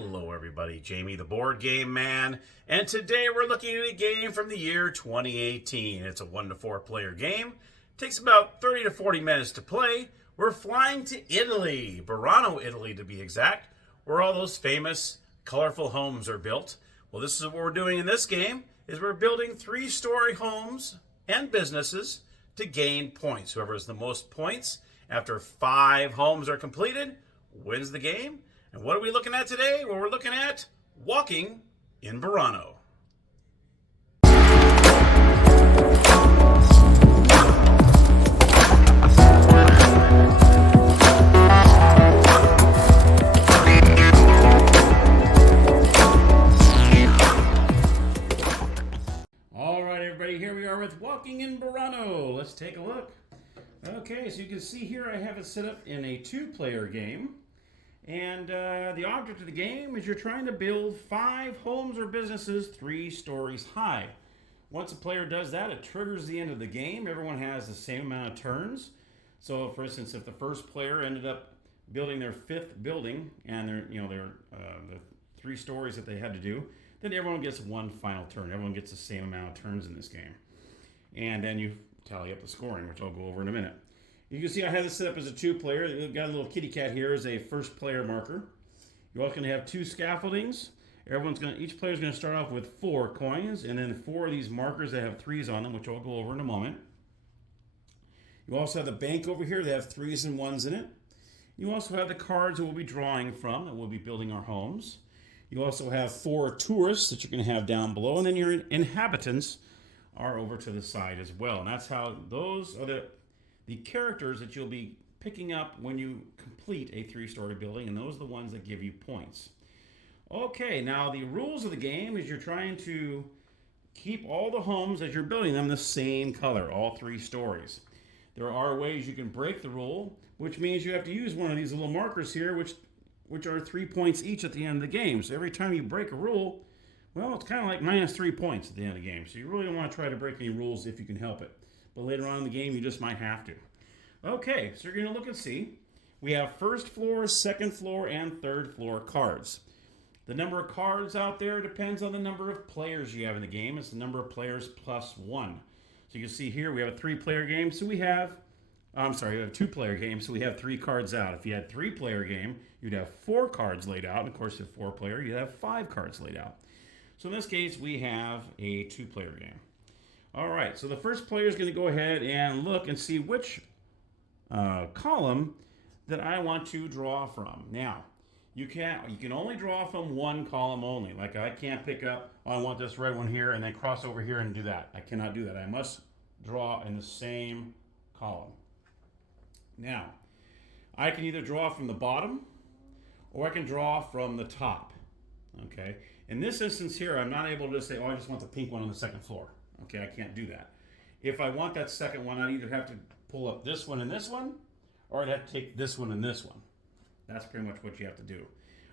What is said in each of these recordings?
Hello everybody, Jamie the Board Game Man, and today we're looking at a game from the year 2018. It's a 1 to 4 player game. It takes about 30 to 40 minutes to play. We're flying to Italy, Burano, Italy to be exact, where all those famous colorful homes are built. Well, this is what we're doing in this game, is we're building 3-story homes and businesses to gain points. Whoever has the most points after 5 homes are completed wins the game. And what are we looking at today? Well, we're looking at walking in Burano. All right, everybody, here we are with walking in Burano. Let's take a look. Okay, so you can see here I have it set up in a 2-player game. And the object of the game is you're trying to build 5 homes or businesses 3 stories high. Once a player does that, it triggers the end of the game. Everyone has the same amount of turns. So, for instance, if the first player ended up building their 5th building and the 3 stories that they had to do, then everyone gets one final turn. Everyone gets the same amount of turns in this game. And then you tally up the scoring, which I'll go over in a minute. You can see I have this set up as a 2-player. We've got a little kitty cat here as a first player marker. You're also going to have 2 scaffoldings. Each player is going to start off with 4 coins, and then 4 of these markers that have 3s on them, which I'll go over in a moment. You also have the bank over here that have 3s and 1s in it. You also have the cards that we'll be drawing from, that we'll be building our homes. You also have 4 tourists that you're going to have down below, and then your inhabitants are over to the side as well. And that's how those are the characters that you'll be picking up when you complete a 3-story building, and those are the ones that give you points. Okay, now the rules of the game is you're trying to keep all the homes as you're building them the same color, all 3 stories. There are ways you can break the rule, which means you have to use one of these little markers here, which are 3 points each at the end of the game. So every time you break a rule, well, it's kind of like minus 3 points at the end of the game. So you really don't want to try to break any rules if you can help it. But later on in the game, you just might have to. Okay, so you're going to look and see. We have first floor, second floor, and third floor cards. The number of cards out there depends on the number of players you have in the game. It's the number of players plus 1. So you can see here we have a 3-player game, so we have a 2-player game, so we have 3 cards out. If you had a 3-player game, you'd have 4 cards laid out. And of course, if 4-player, you'd have 5 cards laid out. So in this case, we have a 2-player game. All right, so the first player is going to go ahead and look and see which column that I want to draw from. Now, you can only draw from one column only. Like I can't pick up, oh, I want this red one here and then cross over here and do that. I cannot do that. I must draw in the same column. Now, I can either draw from the bottom or I can draw from the top. Okay. In this instance here, I'm not able to just say, oh, I just want the pink one on the second floor. Okay, I can't do that. If I want that second one, I'd either have to pull up this one and this one, or I'd have to take this one and this one. That's pretty much what you have to do.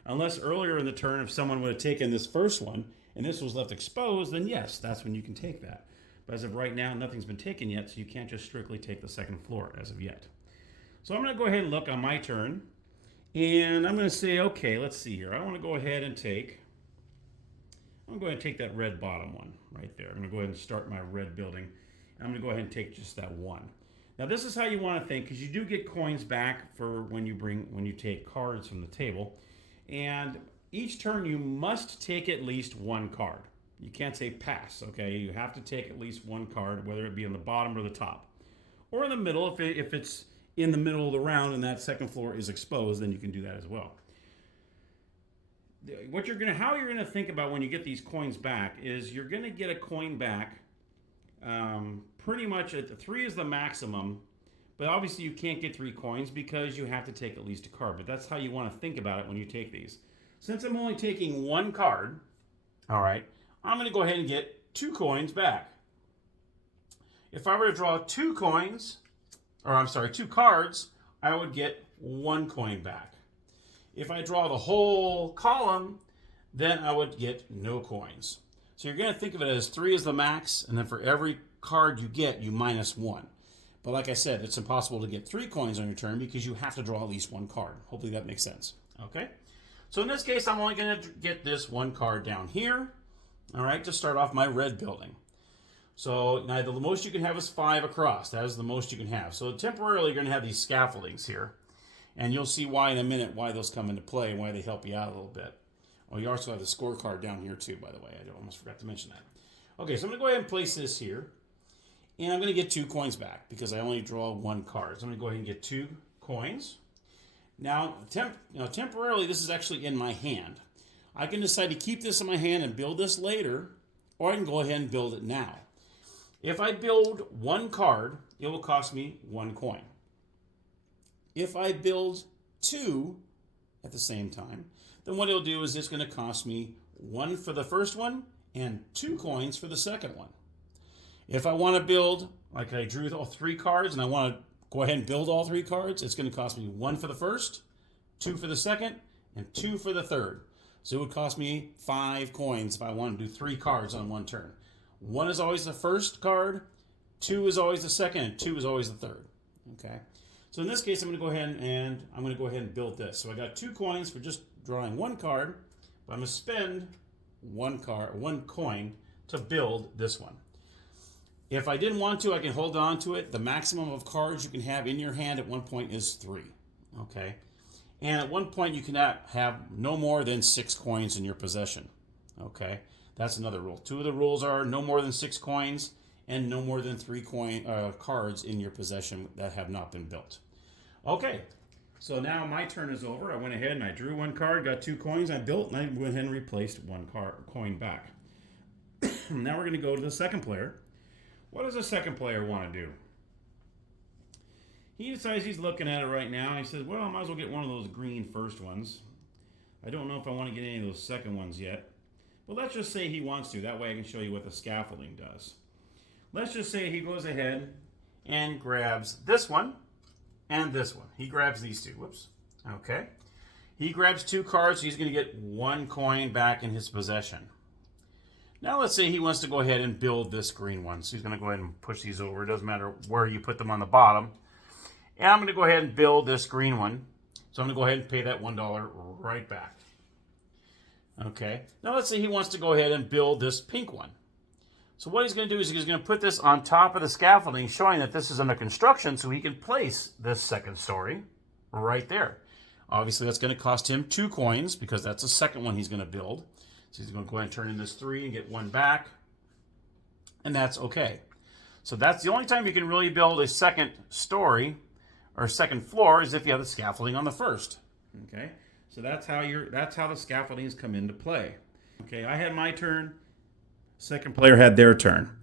Unless earlier in the turn, if someone would have taken this first one and this was left exposed, then yes, that's when you can take that. But as of right now, nothing's been taken yet, so you can't just strictly take the second floor as of yet. So I'm going to go ahead and look on my turn, and I'm going to say, okay, let's see here. I want to go ahead and take that red bottom one right there. I'm going to go ahead and start my red building. I'm going to go ahead and take just that one. Now this is how you want to think, because you do get coins back for when you take cards from the table. And each turn you must take at least 1 card. You can't say pass, okay? You have to take at least 1 card, whether it be on the bottom or the top. Or in the middle, if it's in the middle of the round and that second floor is exposed, then you can do that as well. How you're gonna think about when you get these coins back is you're gonna get a coin back pretty much at the 3 is the maximum, but obviously you can't get 3 coins because you have to take at least a card. But that's how you want to think about it when you take these. Since I'm only taking 1 card, all right, I'm gonna go ahead and get 2 coins back. If I were to draw 2 cards, I would get 1 coin back. If I draw the whole column, then I would get no coins. So you're going to think of it as 3 is the max, and then for every card you get, you minus 1. But like I said, it's impossible to get 3 coins on your turn because you have to draw at least 1 card. Hopefully that makes sense. Okay? So in this case, I'm only going to get this one card down here, all right, to start off my red building. So now the most you can have is 5 across. That is the most you can have. So temporarily, you're going to have these scaffoldings here. And you'll see why in a minute, why those come into play and why they help you out a little bit. Oh, you also have the scorecard down here too, by the way. I almost forgot to mention that. Okay, so I'm going to go ahead and place this here. And I'm going to get 2 coins back because I only draw 1 card. So I'm going to go ahead and get 2 coins. Now, temporarily, this is actually in my hand. I can decide to keep this in my hand and build this later, or I can go ahead and build it now. If I build 1 card, it will cost me 1 coin. If I build 2 at the same time, then what it'll do is it's going to cost me 1 for the first one and 2 coins for the second one. If I want to build, like I drew all 3 cards and I want to go ahead and build all 3 cards, it's going to cost me 1 for the first, 2 for the second, and 2 for the third. So it would cost me 5 coins if I want to do 3 cards on 1 turn. 1 is always the first card, 2 is always the second, and 2 is always the third. Okay. So in this case, I'm going to go ahead and build this. So I got 2 coins for just drawing 1 card, but I'm going to spend 1 coin to build this one. If I didn't want to, I can hold on to it. The maximum of cards you can have in your hand at one point is 3. Okay. And at one point, you cannot have no more than 6 coins in your possession. Okay. That's another rule. 2 of the rules are no more than 6 coins and no more than 3 cards in your possession that have not been built. Okay. So now my turn is over. I went ahead and I drew 1 card, got 2 coins, I built, and I went ahead and replaced 1 coin back. Now we're going to go to the second player. What does the second player want to do? He decides he's looking at it right now. He says, well, I might as well get one of those green first ones. I don't know if I want to get any of those second ones yet. But let's just say he wants to. That way I can show you what the scaffolding does. Let's just say he goes ahead and grabs this one and this one. He grabs these 2. Whoops. Okay. He grabs 2 cards. So he's going to get 1 coin back in his possession. Now let's say he wants to go ahead and build this green one. So he's going to go ahead and push these over. It doesn't matter where you put them on the bottom. And I'm going to go ahead and build this green one. So I'm going to go ahead and pay that $1 right back. Okay. Now let's say he wants to go ahead and build this pink one. So what he's going to do is he's going to put this on top of the scaffolding, showing that this is under construction, so he can place this second story right there. Obviously, that's going to cost him 2 coins because that's the second one he's going to build. So he's going to go ahead and turn in this 3 and get 1 back. And that's okay. So that's the only time you can really build a second story or second floor is if you have the scaffolding on the first. Okay? So that's how the scaffoldings come into play. Okay, I had my turn. Second player had their turn.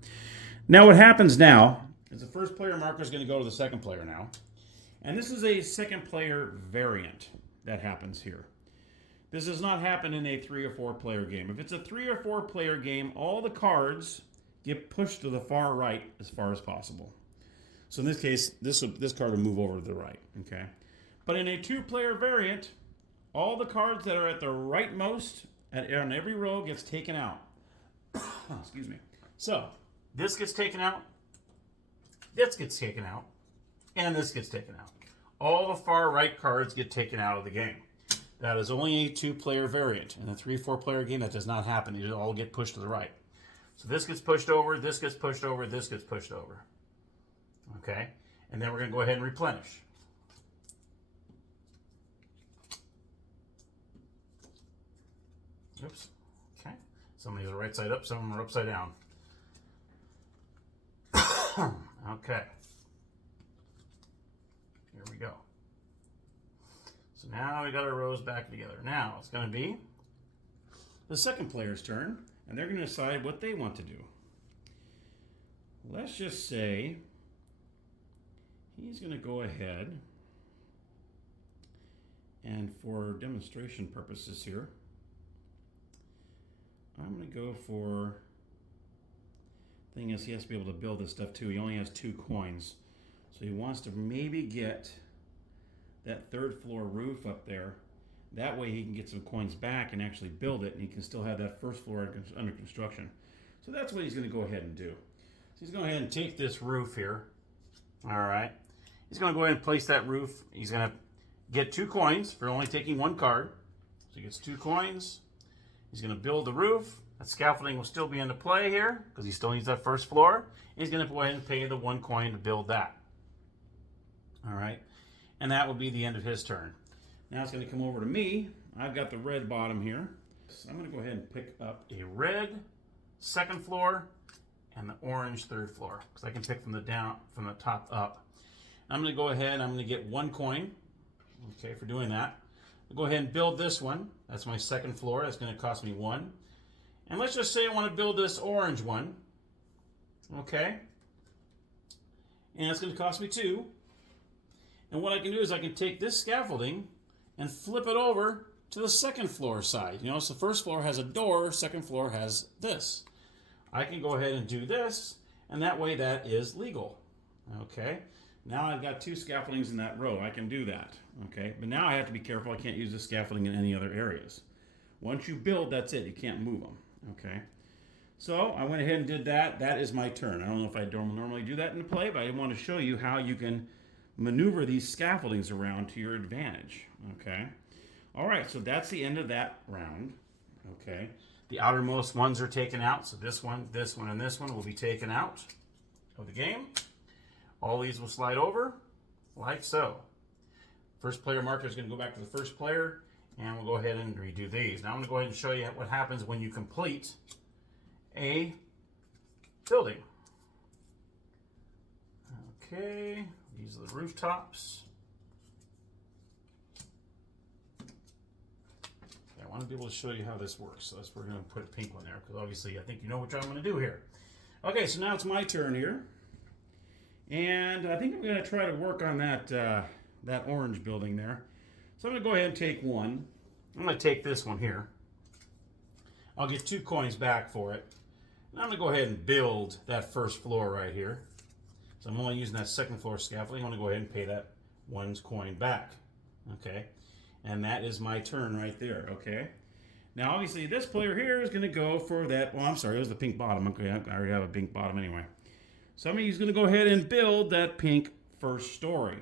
Now what happens now is the first player marker is going to go to the second player now. And this is a second player variant that happens here. This does not happen in a 3 or 4 player game. If it's a 3 or 4 player game, all the cards get pushed to the far right as far as possible. So in this case, this card will move over to the right. Okay. But in a 2-player variant, all the cards that are at the rightmost on every row gets taken out. Excuse me. So this gets taken out, this gets taken out, and this gets taken out. All the far right cards get taken out of the game. That is only a 2-player variant. In a 3-4 player game, that does not happen. They all get pushed to the right. So this gets pushed over, this gets pushed over, this gets pushed over. Okay? And then we're going to go ahead and replenish. Oops. Okay. Some of these are right side up, some of them are upside down. Okay. Here we go. So now we got our rows back together. Now it's going to be the second player's turn, and they're going to decide what they want to do. Let's just say he's going to go ahead and for demonstration purposes here, I'm going to go for, thing is he has to be able to build this stuff too. He only has 2 coins. So he wants to maybe get that 3rd floor roof up there. That way he can get some coins back and actually build it, and he can still have that 1st floor under construction. So that's what he's going to go ahead and do. So he's going to go ahead and take this roof here. All right. He's going to go ahead and place that roof. He's going to get 2 coins for only taking 1 card. So he gets 2 coins. He's going to build the roof. That scaffolding will still be into play here because he still needs that first floor. He's going to go ahead and pay the 1 coin to build that. All right. And that will be the end of his turn. Now it's going to come over to me. I've got the red bottom here. So I'm going to go ahead and pick up a red second floor and the orange third floor because I can pick from the top up. I'm going to go ahead and I'm going to get 1 coin, okay, for doing that. I'll go ahead and build this one. That's my second floor. That's going to cost me 1. And let's just say I want to build this orange one, okay, and it's going to cost me 2. And what I can do is I can take this scaffolding and flip it over to the second floor side. You know, so the first floor has a door, second floor has this. I can go ahead and do this, and that way that is legal. Okay, now I've got 2 scaffoldings in that row. I can do that. Okay, but now I have to be careful. I can't use the scaffolding in any other areas. Once you build, that's it. You can't move them. Okay, so I went ahead and did that. That is my turn. I don't know if I normally do that in the play, but I want to show you how you can maneuver these scaffoldings around to your advantage. Okay. All right, so that's the end of that round. Okay. The outermost ones are taken out, so this one, and this one will be taken out of the game. All these will slide over like so. First player marker is going to go back to the first player, and we'll go ahead and redo these. Now I'm going to go ahead and show you what happens when you complete a building. Okay, these are the rooftops. I want to be able to show you how this works. So we're going to put a pink one there because obviously I think you know what I'm going to do here. Okay, so now it's my turn here. And I think I'm going to try to work on that, that orange building there. So I'm going to go ahead and take 1. I'm going to take this one here. I'll get 2 coins back for it. And I'm going to go ahead and build that first floor right here. So I'm only using that second floor scaffolding. I'm going to go ahead and pay that 1 coin back. Okay. And that is my turn right there. Okay. Now, obviously, this player here is going to go for that. Well, I'm sorry. It was the pink bottom. Okay. I already have a pink bottom anyway. So he's going to go ahead and build that pink first story.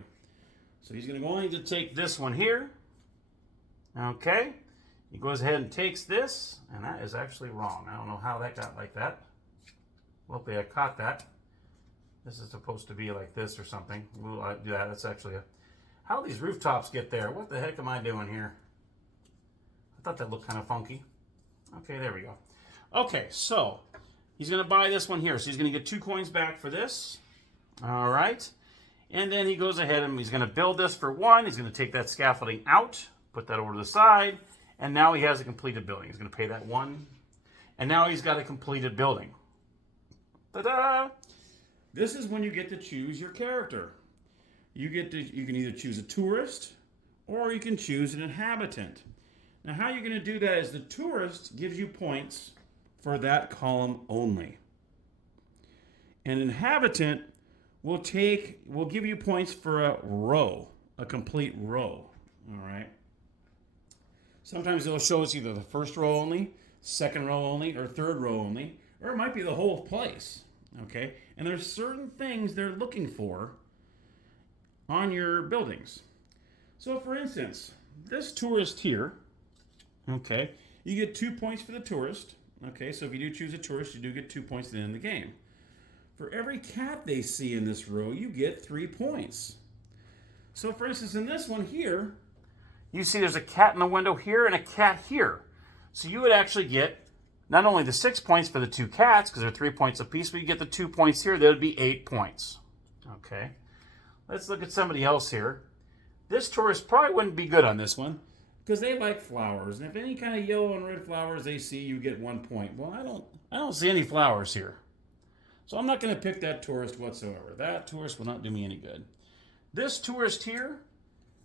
So he's going to take this one here. Okay. He goes ahead and takes this. And that is actually wrong. I don't know how that got like that. Hopefully I caught that. This is supposed to be like this or something. Ooh, I do that. That's actually a... How these rooftops get there? What the heck am I doing here? I thought that looked kind of funky. Okay, there we go. Okay, so he's going to buy this one here. So he's going to get 2 coins back for this. All right. And then he goes ahead and he's going to build this for 1. He's going to take that scaffolding out, put that over to the side, and now he has a completed building. He's going to pay that 1. And now he's got a completed building. Ta-da! This is when you get to choose your character. You can either choose a tourist or you can choose an inhabitant. Now how you're going to do that is the tourist gives you points for that column only. An inhabitant will give you points for a row, a complete row. All right. Sometimes it'll show us either the first row only, second row only, or third row only, or it might be the whole place. Okay? And there's certain things they're looking for on your buildings. So for instance, this tourist here, okay, you get 2 points for the tourist. Okay, so if you do choose a tourist, you do get 2 points at the end of the game. For every cat they see in this row, you get 3 points. So for instance, in this one here, you see there's a cat in the window here and a cat here. So you would actually get not only the 6 points for the 2 cats, because they're 3 points apiece, but you get the 2 points here. That would be 8 points. Okay. Let's look at somebody else here. This tourist probably wouldn't be good on this one because they like flowers. And if any kind of yellow and red flowers they see, you get 1 point. Well, I don't see any flowers here. So I'm not going to pick that tourist whatsoever. That tourist will not do me any good. This tourist here,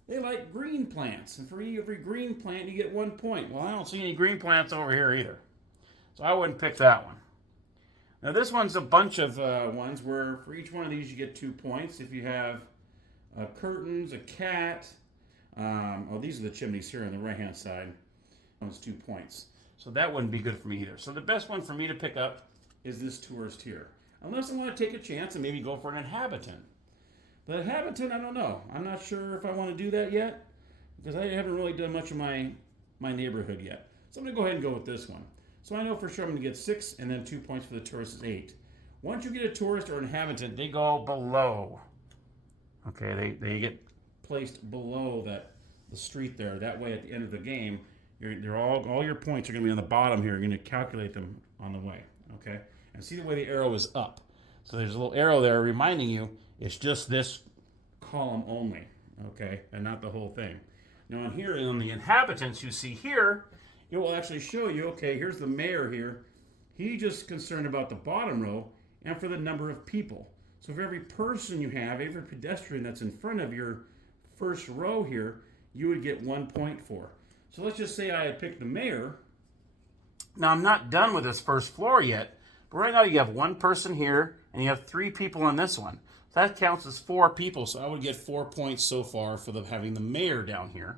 they like green plants. And for every green plant, you get 1 point. Well, I don't see any green plants over here either. So I wouldn't pick that one. Now this one's a bunch of ones where for each one of these you get 2 points. If you have curtains, a cat. Oh, these are the chimneys here on the right-hand side. That one's 2 points. So that wouldn't be good for me either. So the best one for me to pick up is this tourist here. Unless I want to take a chance and maybe go for an inhabitant. The inhabitant, I don't know. I'm not sure if I want to do that yet because I haven't really done much of my my neighborhood yet. So I'm going to go ahead and go with this one. So I know for sure I'm going to get 6, and then 2 points for the tourist is 8. Once you get a tourist or inhabitant, they go below. Okay, they get placed below the street there. That way, at the end of the game, all your points are going to be on the bottom here. You're going to calculate them on the way. Okay, and see the way the arrow is up. So there's a little arrow there reminding you it's just this column only. Okay, and not the whole thing. Now on here, on the inhabitants, you see here, it will actually show you. Okay, here's the mayor here. He's just concerned about the bottom row and for the number of people. So for every person you have, every pedestrian that's in front of your first row here, you would get 1 point for. So let's just say I had picked the mayor. Now I'm not done with this first floor yet, but right now you have 1 person here and you have 3 people on this one. So that counts as 4 people, so I would get 4 points so far for having the mayor down here.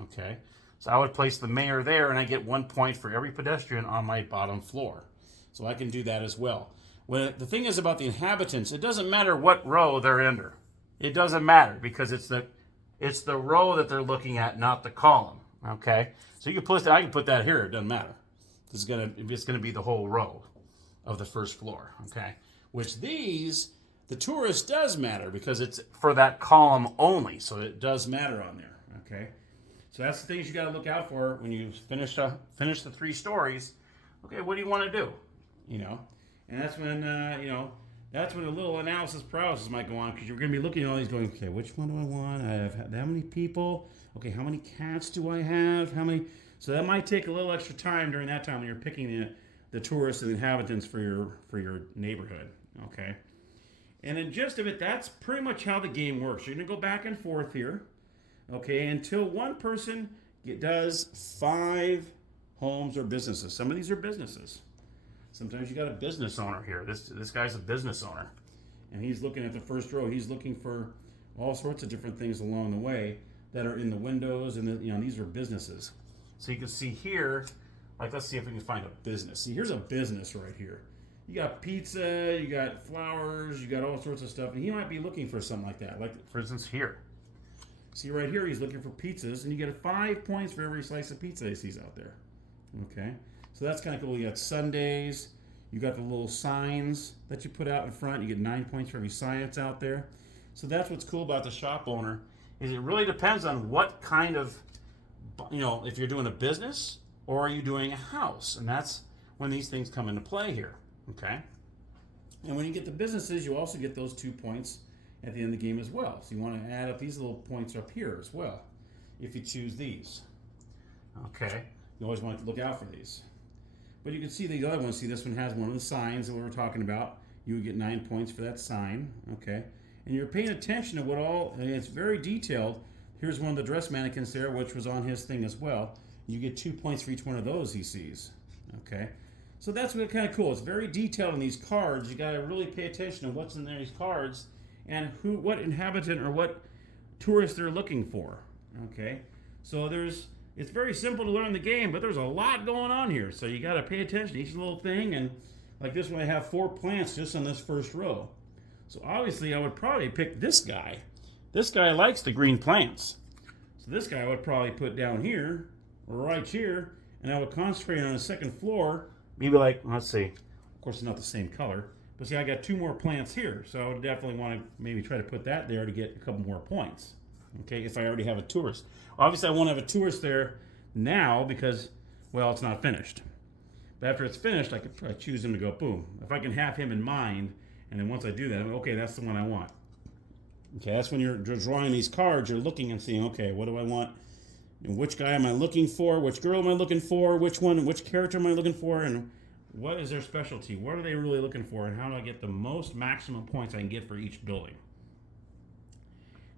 Okay, so I would place the mayor there and I get 1 point for every pedestrian on my bottom floor. So I can do that as well. The thing is about the inhabitants, it doesn't matter what row they're under. It doesn't matter because it's the row that they're looking at, not the column. Okay, so you can put that. I can put that here. It doesn't matter. It's gonna be the whole row of the first floor. Okay, which the tourist does matter because it's for that column only. So it does matter on there. Okay, so that's the things you got to look out for when you finish the 3 stories. Okay, what do you want to do? You know. And that's when, that's when a little analysis paralysis might go on because you're going to be looking at all these going, okay, which one do I want? I have that many people. Okay, how many cats do I have? How many? So that might take a little extra time during that time when you're picking the tourists and inhabitants for your neighborhood. Okay. And in gist of it, that's pretty much how the game works. You're going to go back and forth here. Okay, until one person does 5 homes or businesses. Some of these are businesses. Sometimes you got a business owner here. This guy's a business owner, and he's looking at the first row. He's looking for all sorts of different things along the way that are in the windows, and these are businesses. So you can see here, like let's see if we can find a business. See, here's a business right here. You got pizza, you got flowers, you got all sorts of stuff, and he might be looking for something like that. Like for instance here. See right here, he's looking for pizzas, and you get 5 points for every slice of pizza he sees out there. Okay. So that's kind of cool. You got Sundays. You got the little signs that you put out in front. You get 9 points for every sign that's out there. So that's what's cool about the shop owner is it really depends on what kind of, if you're doing a business or are you doing a house. And that's when these things come into play here. Okay. And when you get the businesses, you also get those 2 points at the end of the game as well. So you want to add up these little points up here as well if you choose these. Okay. You always want to look out for these. But you can see the other one. See, this one has one of the signs that we were talking about. You would get 9 points for that sign, okay? And you're paying attention to and it's very detailed. Here's one of the dress mannequins there, which was on his thing as well. You get 2 points for each one of those he sees, okay? So that's what kind of cool. It's very detailed in these cards. You got to really pay attention to what's in these cards and what inhabitant or what tourist they're looking for, okay? So it's very simple to learn the game, but there's a lot going on here. So you got to pay attention to each little thing. And like this one, I have 4 plants just on this first row. So obviously, I would probably pick this guy. This guy likes the green plants. So this guy I would probably put down here, or right here, and I would concentrate on the second floor. Maybe like, let's see. Of course, it's not the same color. But see, I got 2 more plants here. So I would definitely want to maybe try to put that there to get a couple more points. Okay, if I already have a tourist. Obviously, I won't have a tourist there now because, well, it's not finished. But after it's finished, I could probably choose him to go, boom. If I can have him in mind, and then once I do that, I'm okay, that's the one I want. Okay, that's when you're drawing these cards, you're looking and seeing, okay, what do I want? And which guy am I looking for? Which girl am I looking for? Which character am I looking for? And what is their specialty? What are they really looking for? And how do I get the most maximum points I can get for each building?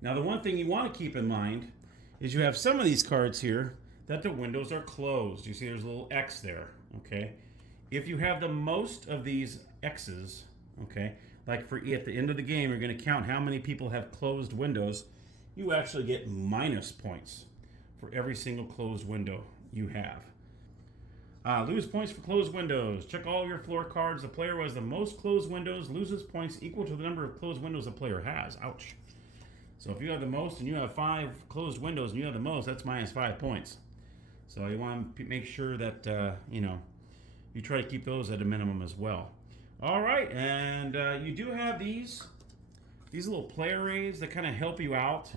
Now, the one thing you want to keep in mind is you have some of these cards here that the windows are closed. You see there's a little X there, okay? If you have the most of these X's, okay, like at the end of the game, you're going to count how many people have closed windows. You actually get minus points for every single closed window you have. Lose points for closed windows. Check all your floor cards. The player who has the most closed windows loses points equal to the number of closed windows the player has. Ouch. So if you have the most and you have 5 closed windows and you have the most, that's minus 5 points. So you want to make sure that, you know, you try to keep those at a minimum as well. All right, and you do have these little player aids that kind of help you out.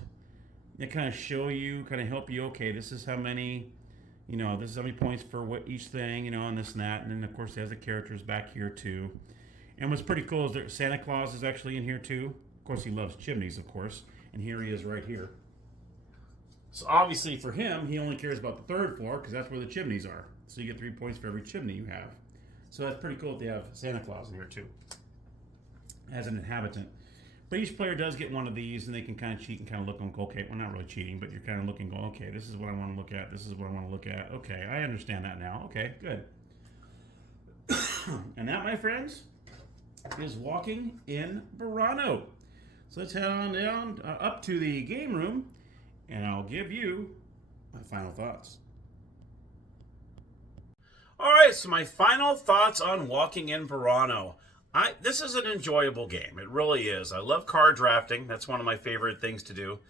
They kind of show you, kind of help you, okay, this is how many, you know, this is how many points for what each thing, you know, and this and that. And then, of course, there's the characters back here, too. And what's pretty cool is that Santa Claus is actually in here, too. Of course, he loves chimneys, of course. And here he is right here. So, obviously, for him, he only cares about the third floor because that's where the chimneys are. So, you get 3 points for every chimney you have. So, that's pretty cool that they have Santa Claus in here, too, as an inhabitant. But each player does get one of these, and they can kind of cheat and kind of look and go, okay, well, not really cheating, but you're kind of looking, going, okay, this is what I want to look at. This is what I want to look at. Okay, I understand that now. Okay, good. And that, my friends, is Walking in Burano. So let's head on down up to the game room, and I'll give you my final thoughts. All right, so my final thoughts on Walking in Burano. This is an enjoyable game. It really is. I love card drafting. That's one of my favorite things to do.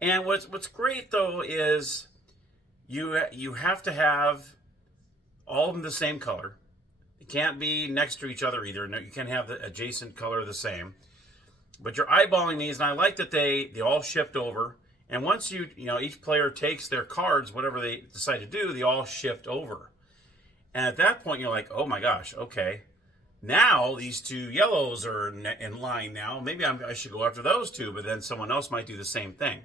And what's great, though, is you have to have all of them the same color. It can't be next to each other either. No, you can't have the adjacent color the same. But you're eyeballing these, and I like that they all shift over. And once you know, each player takes their cards, whatever they decide to do, they all shift over. And at that point, you're like, oh my gosh, okay. Now, these two yellows are in line now. Maybe I should go after those two, but then someone else might do the same thing.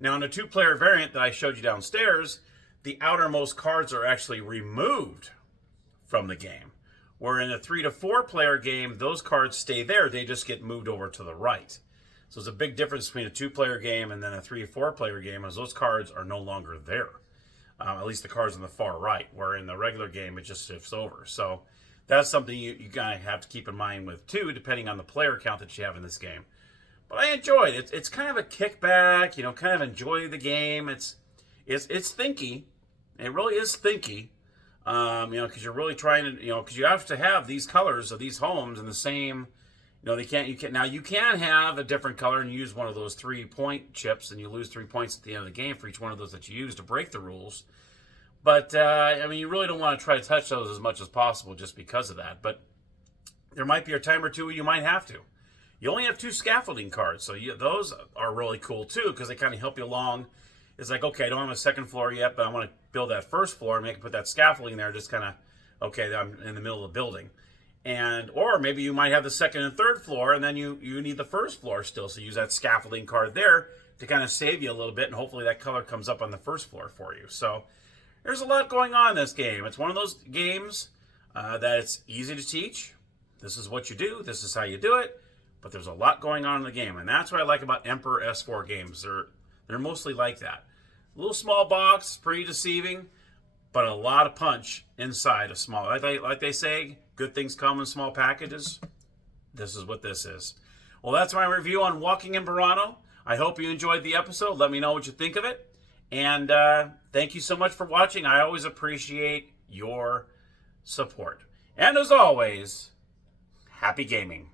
Now, in the two-player variant that I showed you downstairs, the outermost cards are actually removed from the game. Where in a 3 to 4 player game, those cards stay there. They just get moved over to the right. So there's a big difference between a 2-player game and then a 3 to 4 player game, as those cards are no longer there. At least the cards on the far right, where in the regular game, it just shifts over. So that's something you kind of have to keep in mind with, too, depending on the player count that you have in this game. But I enjoyed it. It's kind of a kickback, you know, kind of enjoy the game. It's thinky. It really is thinky, you know, because you're really trying to, you know, because you have to have these colors of these homes in the same, you know, now you can have a different color and use one of those 3-point chips, and you lose 3 points at the end of the game for each one of those that you use to break the rules. But, I mean, you really don't want to try to touch those as much as possible just because of that. But there might be a time or two where you might have to. You only have 2 scaffolding cards, so those are really cool, too, because they kind of help you along. It's like, okay, I don't have a second floor yet, but I want to build that first floor and put that scaffolding there, just kind of, okay, I'm in the middle of the building. Or maybe you might have the second and third floor, and then you need the first floor still, so use that scaffolding card there to kind of save you a little bit, and hopefully that color comes up on the first floor for you. So there's a lot going on in this game. It's one of those games that it's easy to teach. This is what you do. This is how you do it. But there's a lot going on in the game, and that's what I like about Emperor S4 games. They're mostly like that. A little small box, pretty deceiving, but a lot of punch inside a small. Like they say, good things come in small packages. This is what this is. Well, that's my review on Walking in Burano. I hope you enjoyed the episode. Let me know what you think of it. And thank you so much for watching. I always appreciate your support. And as always, happy gaming.